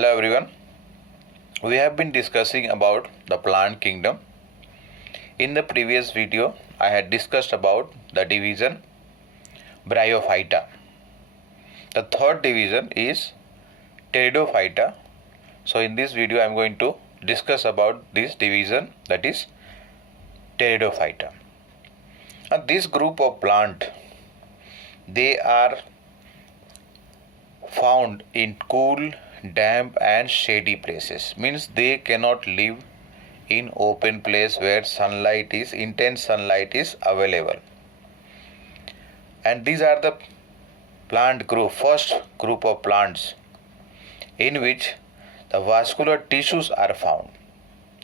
Hello everyone. We have been discussing about the plant kingdom. In the previous video, I had discussed about the division Bryophyta. The third division is Pteridophyta. So in this video, I am going to discuss about this division, that is Pteridophyta. Now this group of plant, they are found in cool, damp and shady places. Means they cannot live in open place where intense sunlight is available. And these are the first group of plants in which the vascular tissues are found.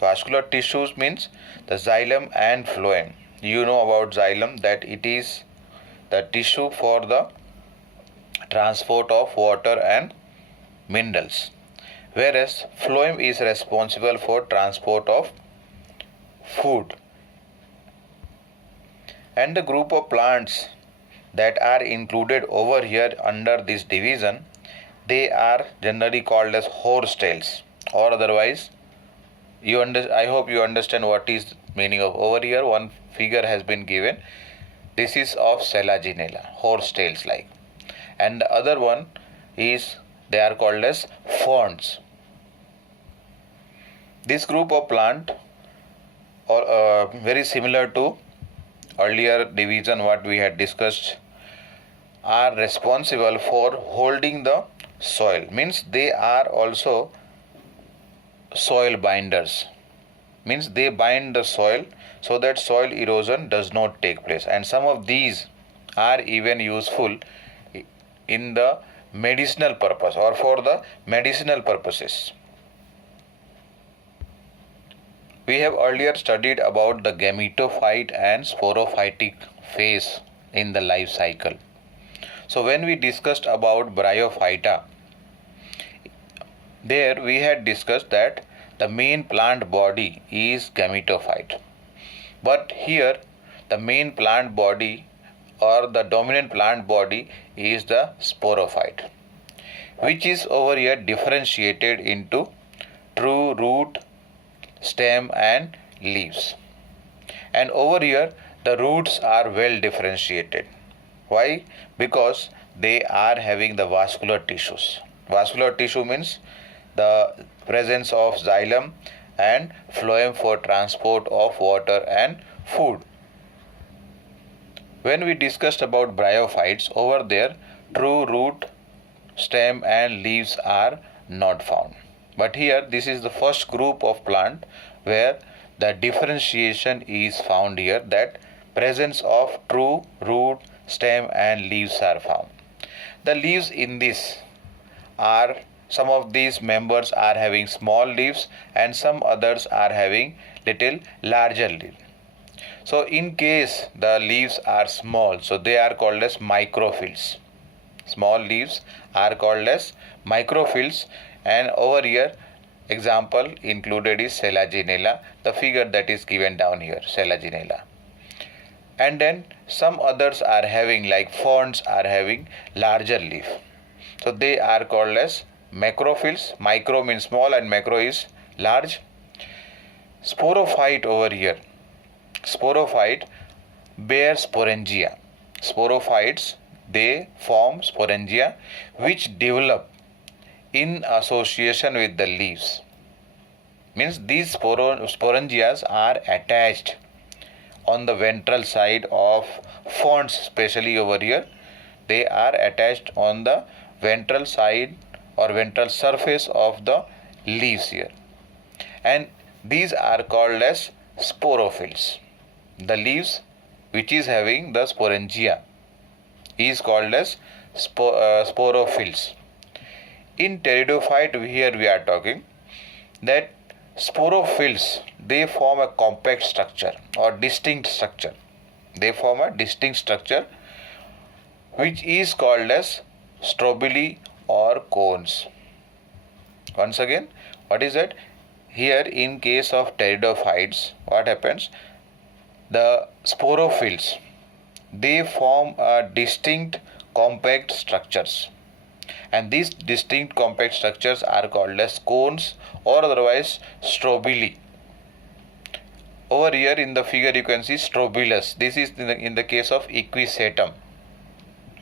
Vascular tissues means the xylem and phloem. You know about xylem, that it is the tissue for the transport of water and minerals, whereas phloem is responsible for transport of food. And the group of plants that are included over here under this division, they are generally called as horsetails, or otherwise I hope you understand what is meaning of over here. One figure has been given. This is of Selaginella, horsetails like. And the other one is, they are called as ferns. This group of plant are very similar to earlier division what we had discussed, are responsible for holding the soil. Means they are also soil binders. Means they bind the soil so that soil erosion does not take place. And some of these are even useful in the medicinal purpose or for the medicinal purposes. We have earlier studied about the gametophyte and sporophytic phase in the life cycle. So when we discussed about Bryophyta, there we had discussed that the main plant body is gametophyte. But here the main plant body or the dominant plant body is the sporophyte, which is over here differentiated into true root, stem and leaves. And over here the roots are well differentiated. Why? Because they are having the vascular tissues. Vascular tissue means the presence of xylem and phloem for transport of water and food. When we discussed about bryophytes, over there true root, stem and leaves are not found. But here this is the first group of plant where the differentiation is found here, that presence of true root, stem and leaves are found. The leaves in this are, some of these members are having small leaves and some others are having little larger leaves. So in case the leaves are small, so they are called as microphylla. Small leaves are called as microphylla, and over here example included is Selaginella, the figure that is given down here, Selaginella. And then some others are having, like ferns are having larger leaf. So they are called as macrophylla. Micro means small and macro is large. Sporophyte over here. Sporophyte bear sporangia. Sporophytes, they form sporangia which develop in association with the leaves. Means these sporangias are attached on the ventral side of ferns, especially over here. They are attached on the ventral side or ventral surface of the leaves here. And these are called as sporophylls. The leaves which is having the sporangia is called as sporophylls. In pteridophyte, here we are talking that sporophylls, they form a compact structure or distinct structure. They form a distinct structure which is called as strobili or cones. Once again, what is that? Here in case of pteridophytes, what happens? The sporophylls, they form a distinct compact structures, and these distinct compact structures are called as cones or otherwise strobili. Over here in the figure you can see strobilus. This is in the case of equisetum.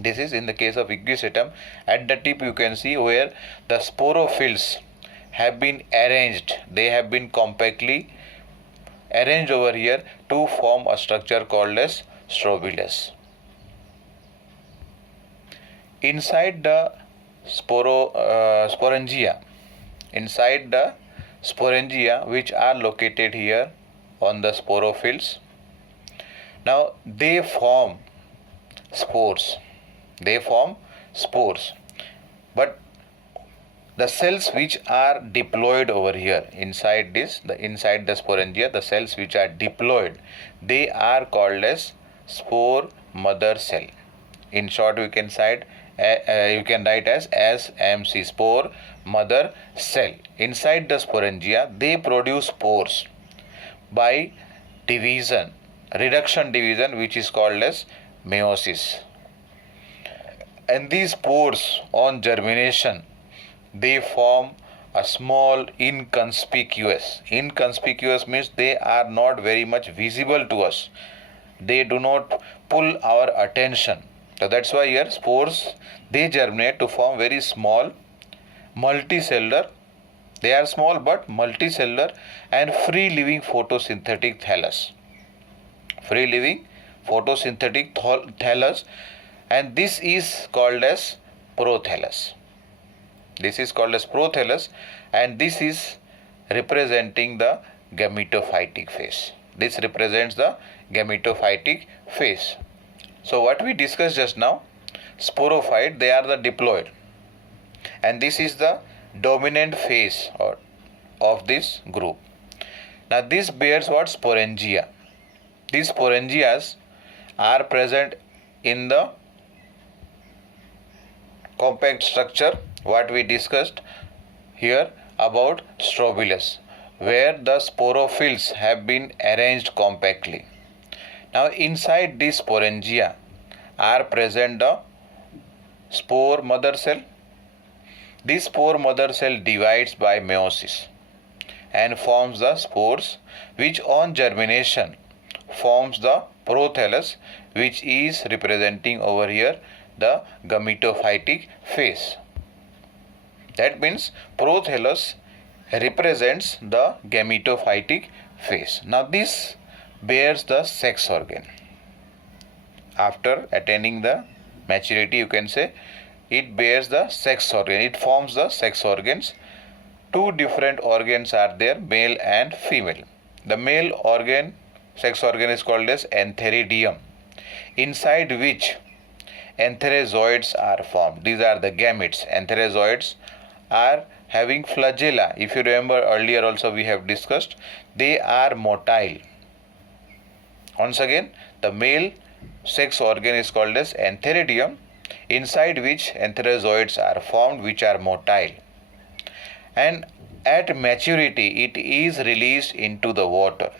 This is in the case of equisetum. At the tip you can see where the sporophylls have been arranged. They have been compactly arranged over here to form a structure called as strobilus. Inside the sporangia, which are located here on the sporophylls, now they form spores. But the cells which are diploid over here inside the sporangia, the cells which are diploid, they are called as spore mother cell. In short, you can write as SMC, spore mother cell. Inside the sporangia, they produce spores by reduction division, which is called as meiosis. And these spores on germination, they form a small inconspicuous means they are not very much visible to us. They do not pull our attention. So that's why here spores, they germinate to form very small multicellular. They are small but multicellular and free living photosynthetic thallus. And this is called as prothallus. And this is representing the gametophytic phase. This represents the gametophytic phase. So what we discussed just now, sporophyte, they are the diploid, and this is the dominant phase of this group. Now this bears what? Sporangia. These sporangias are present in the compact structure what we discussed here about strobilus, where the sporophylls have been arranged compactly. Now inside this sporangia are present the spore mother cell. This spore mother cell divides by meiosis and forms the spores, which on germination forms the prothallus, which is representing over here the gametophytic phase. That means prothallus represents the gametophytic phase. Now this bears the sex organ. After attaining the maturity, you can say it bears the sex organ. It forms the sex organs. Two different organs are there, male and female. The male sex organ is called as antheridium, inside which antherozoids are formed. These are the gametes. Antherozoids are having flagella. If you remember earlier also we have discussed, they are motile. Once again, the male sex organ is called as antheridium, inside which antherozoids are formed, which are motile. And at maturity, it is released into the water.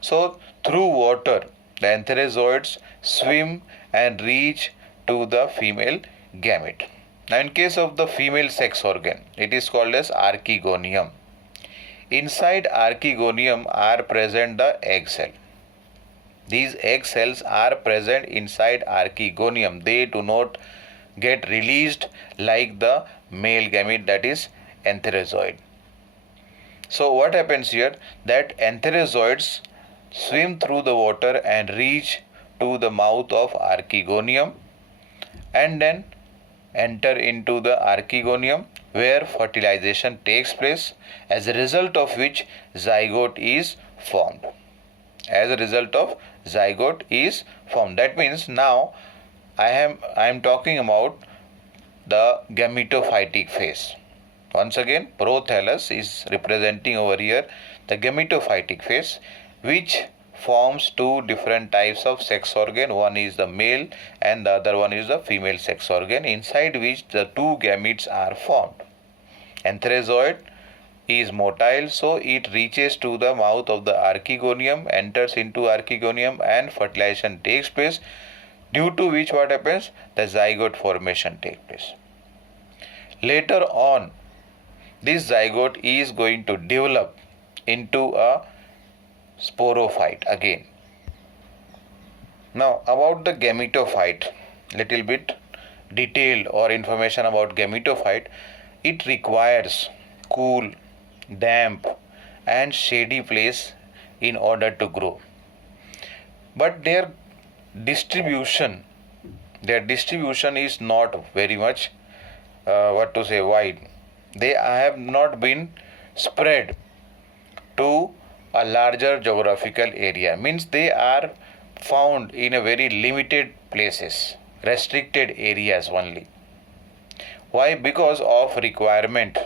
So through water, the antherozoids swim and reach to the female gamete. Now in case of the female sex organ, it is called as archegonium. Inside archegonium are present the egg cell. These egg cells are present inside archegonium. They do not get released like the male gamete, that is antherozoid. So what happens here, that antherozoids swim through the water and reach to the mouth of archegonium and then enter into the archegonium, where fertilization takes place, as a result of which zygote is formed. That means now I am talking about the gametophytic phase. Once again, prothallus is representing over here the gametophytic phase, which forms two different types of sex organ. One is the male and the other one is the female sex organ, inside which the two gametes are formed. Antherozoid is motile, so it reaches to the mouth of the archegonium, enters into archegonium, and fertilization takes place. due to which what happens? The zygote formation takes place. Later on, this zygote is going to develop into a sporophyte again. Now about the gametophyte, little bit detailed or information about gametophyte. It requires cool, damp and shady place in order to grow. But their distribution is not very much wide. They have not been spread to a larger geographical area, means they are found in a very limited places, restricted areas only. Why? Because of requirement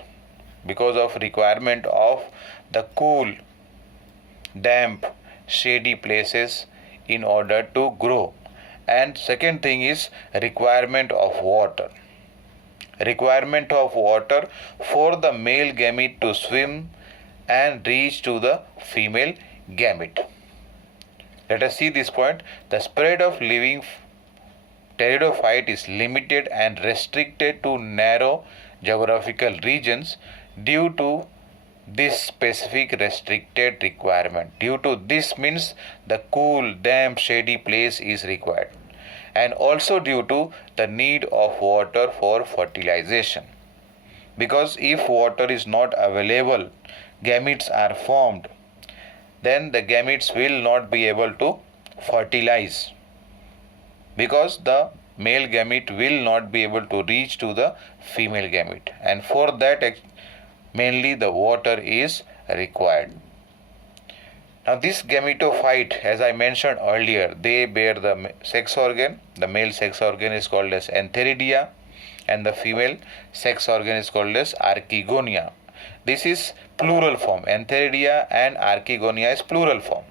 of the cool, damp, shady places in order to grow. And second thing is requirement of water for the male gamete to swim and reach to the female gamete. Let us see this point. The spread of living pteridophyte is limited and restricted to narrow geographical regions due to this specific restricted requirement. Due to this means the cool, damp, shady place is required, and also due to the need of water for fertilization. Because if water is not available, gametes are formed, then the gametes will not be able to fertilize, because the male gamete will not be able to reach to the female gamete, and for that mainly the water is required. Now this gametophyte, as I mentioned earlier, they bear the sex organ. The male sex organ is called as antheridia and the female sex organ is called as archegonia. This is plural form. Antheridia and archegonia is plural form.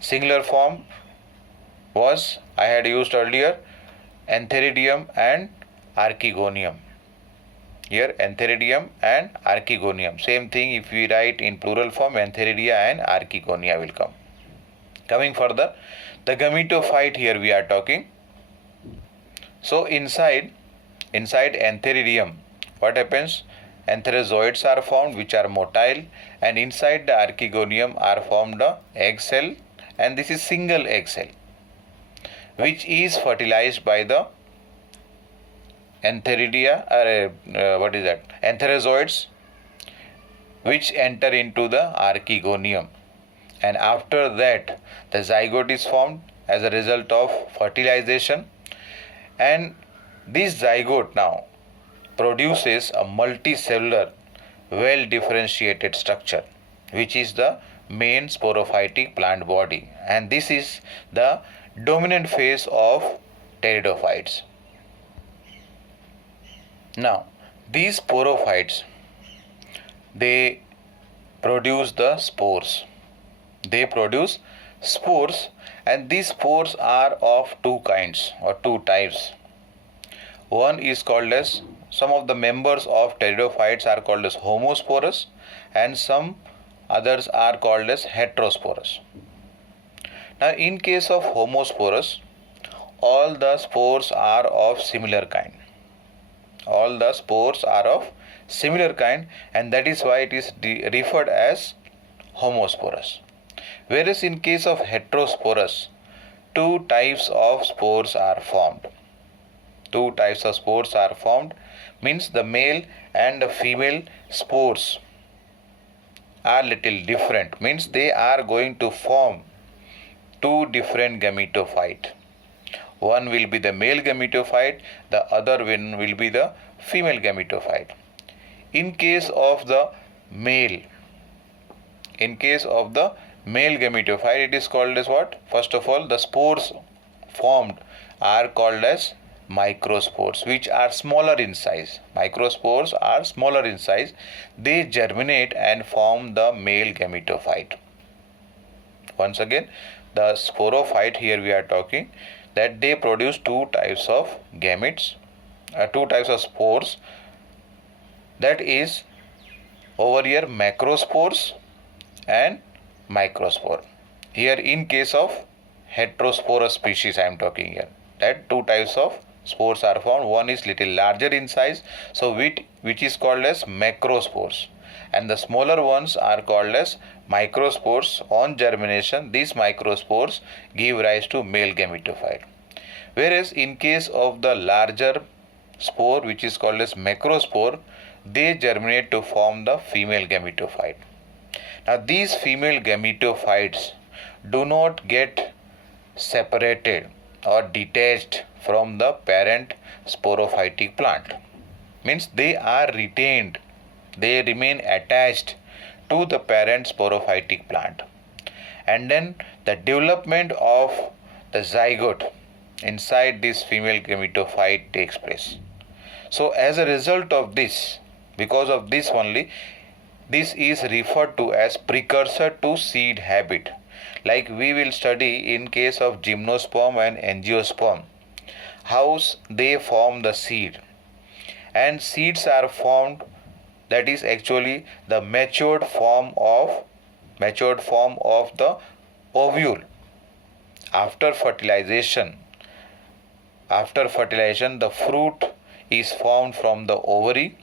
Singular form was, I had used earlier, antheridium and archegonium. Here antheridium and archegonium. Same thing, if we write in plural form, antheridia and archegonia will come. Coming further, the gametophyte here we are talking. So inside antheridium, what happens? Antherozoids are formed which are motile, and inside the archegonium are formed the egg cell, and this is single egg cell which is fertilized by the antheridia antherozoids, which enter into the archegonium, and after that the zygote is formed as a result of fertilization, and this zygote now produces a multicellular well differentiated structure which is the main sporophytic plant body, and this is the dominant phase of pteridophytes. Now these sporophytes, they produce the spores. And these spores are of two kinds or two types. One is called as, some of the members of pteridophytes are called as homosporous, and some others are called as heterosporous. Now in case of homosporous, all the spores are of similar kind. And that is why it is referred as homosporous. Whereas in case of heterosporous, two types of spores are formed. Means the male and the female spores are little different, means they are going to form two different gametophyte. One will be the male gametophyte, the other one will be the female gametophyte. In case of the male gametophyte, it is called as what? First of all, the spores formed are called as microspores, which are smaller in size. They germinate and form the male gametophyte. Once again, the sporophyte here we are talking that they produce two types of gametes, two types of spores, that is over here macrospores and microspore. Here in case of heterosporous species I am talking here. that two types of spores are found. One is little larger in size, so which is called as macrospores, and the smaller ones are called as microspores. On germination, these microspores give rise to male gametophyte. Whereas in case of the larger spore, which is called as macrospore, they germinate to form the female gametophyte. Now these female gametophytes do not get separated or detached from the parent sporophytic plant. Means they are retained, they remain attached to the parent sporophytic plant. And then the development of the zygote inside this female gametophyte takes place. So as a result of this, because of this only, this is referred to as precursor to seed habit. Like we will study in case of gymnosperm and angiosperm, how they form the seed. And seeds are formed, that is actually the matured form of the ovule. After fertilization, the fruit is formed from the ovary,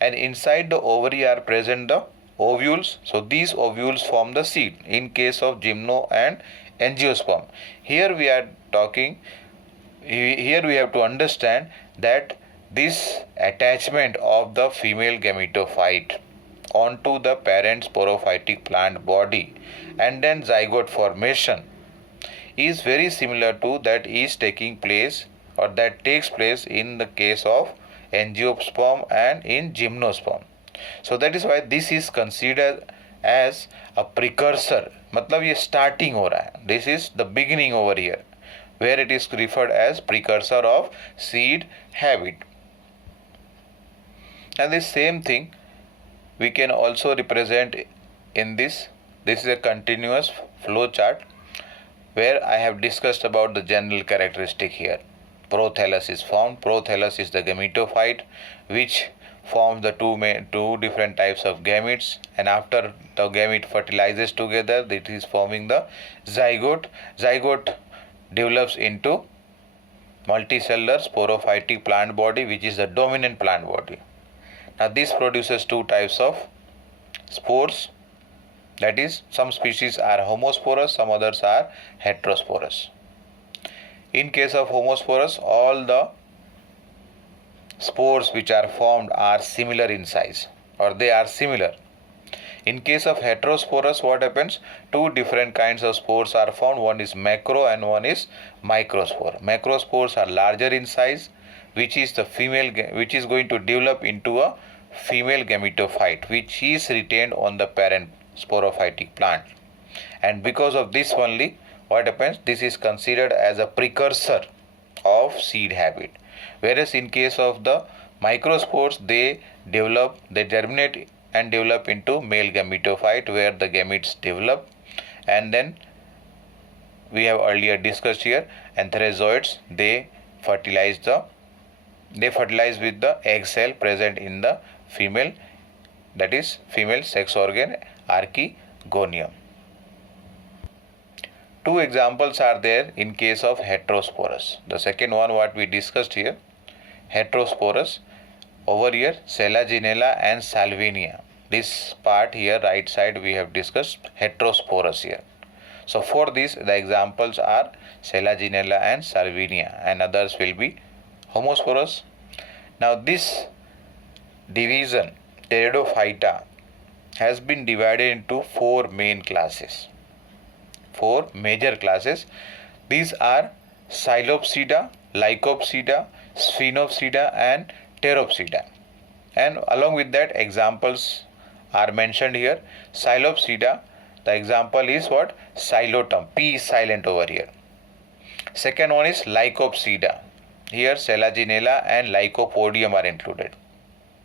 and inside the ovary are present the ovules. So these ovules form the seed in case of gymno and angiosperm. Here we have to understand that this attachment of the female gametophyte onto the parent sporophytic plant body and then zygote formation is very similar to that is taking place or that takes place in the case of angiosperm and in gymnosperm. So that is why this is considered as a precursor. मतलब ये starting हो रहा है. This is the beginning over here, where it is referred as precursor of seed habit. And the same thing we can also represent in this. This is a continuous flow chart where I have discussed about the general characteristic here. Prothallus is formed. Prothallus is the gametophyte which forms the two different types of gametes, and after the gamete fertilizes together, it is forming the zygote. Zygote develops into multicellular sporophytic plant body, which is the dominant plant body. Now this produces two types of spores, that is, some species are homosporous, some others are heterosporous. In case of homosporous, all the spores which are formed are similar in size, or they are similar. In case of heterosporous, what happens? Two different kinds of spores are found. One is macro and one is microspore. Macrospores are larger in size, which is going to develop into a female gametophyte, which is retained on the parent sporophytic plant. And because of this only, what happens? This is considered as a precursor of seed habit. Whereas in case of the microspores, they germinate and develop into male gametophyte, where the gametes develop, and then we have earlier discussed here, anthrazoids, they fertilize with the egg cell present in the female, that is female sex organ archegonium. Two examples are there in case of heterosporous. The second one what we discussed here, heterosporous, over here Selaginella and Salvinia. This part here right side we have discussed heterosporous here. So for this the examples are Selaginella and Salvinia, and others will be homosporous. Now this division Pteridophyta has been divided into four main classes. Four major classes. These are Psilopsida, Lycopsida, Sphenopsida and Pteropsida. And along with that, examples are mentioned here. Psilopsida, the example is what? Xylotum. P is silent over here. Second one is Lycopsida. Here Selaginella and Lycopodium are included.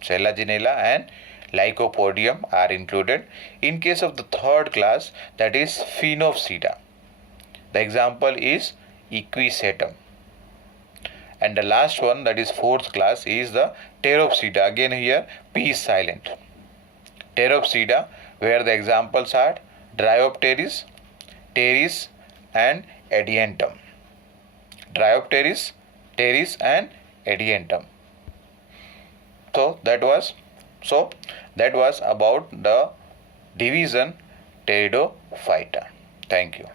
Selaginella and Lycopodium are included. In case of the third class, that is Phenopsida, the example is Equisetum. And the last one, that is fourth class, is the Pteropsida. Again here P is silent. Pteropsida, where the examples are Dryopteris, Pteris and Adiantum. Dryopteris, Pteris, and Edientum. So that was about the division Pteridophyta. Thank you.